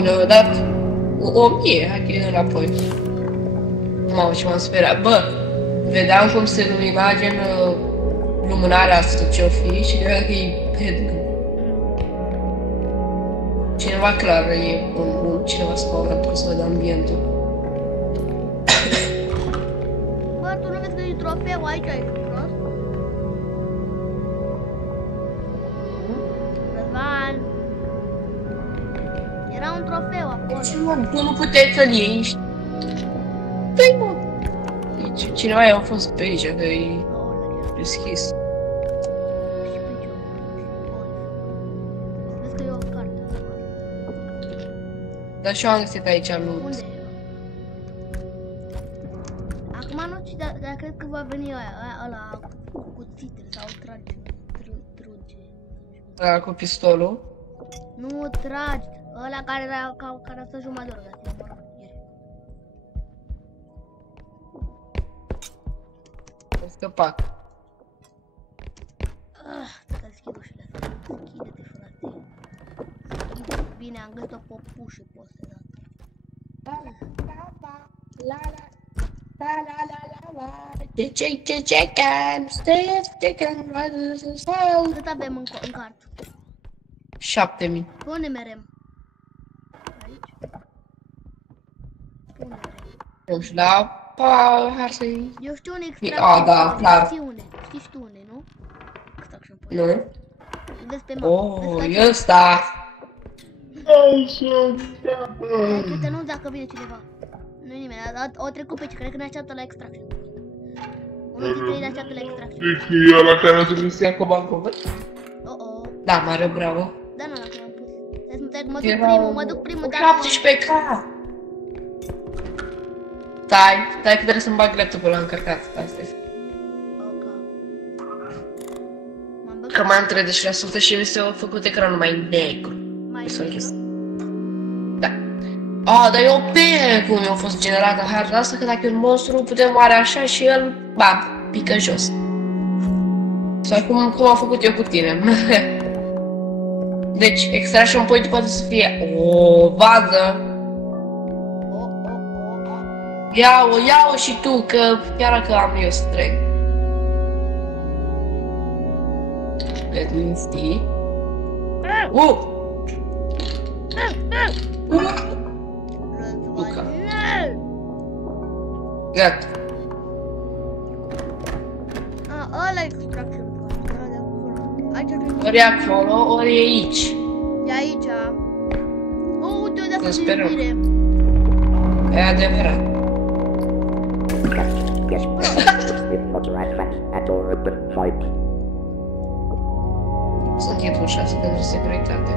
ne-a dat 1000, hai că e înapoi. Mamă, ce m-am speriat. Bă, vedeam cum se lumina gen lumânarea asta ce-o fi și cred că e Headgun. Cineva clar e cineva spawnat ca să văd ambientul. Bă, tu nu vezi că e trofeu aici, ai prost? Răzvan. Era un trofeu acolo. Ce mă, tu nu puteai să-l iei? Păi mă. Deci cineva i-a fost pe aici, că e deschis. Vezi că e o carte. Dar și eu am găsit aici loot. Unde e? Acum nu știu, dar cred că va veni ăla cu cuțitele sau trage. Ăla cu pistolul. Nu tragi, ăla care era care a stat jumătate de oră, dar ți-l ieri. Am scăpat. Să deschid ușile astea. Deschide-te, frate. Deschide. Bine, am găsit o popușă pe ăsta, da. Cât avem în cart? 7000. Pe unde merem? Aici? Pe unde merem? Nu știu, dar hai să-i... Eu știu un extraction. da, clar. Știi unde? Știi tu unde, nu? Extraction point. Nu? Vezi pe mapă. Oh, e ăsta. Uite, nu dacă vine cineva. Nu e nimeni, o trecut pe aici, cred că ne așteaptă la extraction. Unul dintre ei ne așteaptă la extraction. E ăla care o trebuie să ia cu bancul, Oh. Da, mare bravo. Da, nu, dacă l-am pus. Mă duc primul, dar... 17k! Stai că trebuie să-mi bag laptopul ăla încărcat, asta e. Că mai am 33% și mi s-a făcut ecranul mai negru. Mai negru? Da. Dar e OP cum a fost generată harta asta, că dacă e un monstru putem oare așa și el, pică jos. Sau cum am făcut eu cu tine. Deci, extraction point poate să fie o vază. Ia-o și tu, că chiar că am eu streng. Liniști. Luca. Gata. Ăla e extraction point, ăla de acolo. Ori e acolo, ori e aici. E aici. Uite, unde a fost iubire. E adevărat. Să închid ușa asta pentru securitate.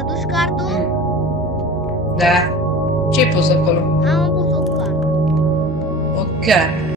Aduci cardul? Da. Ce-ai pus acolo? Am pus o card. Ok.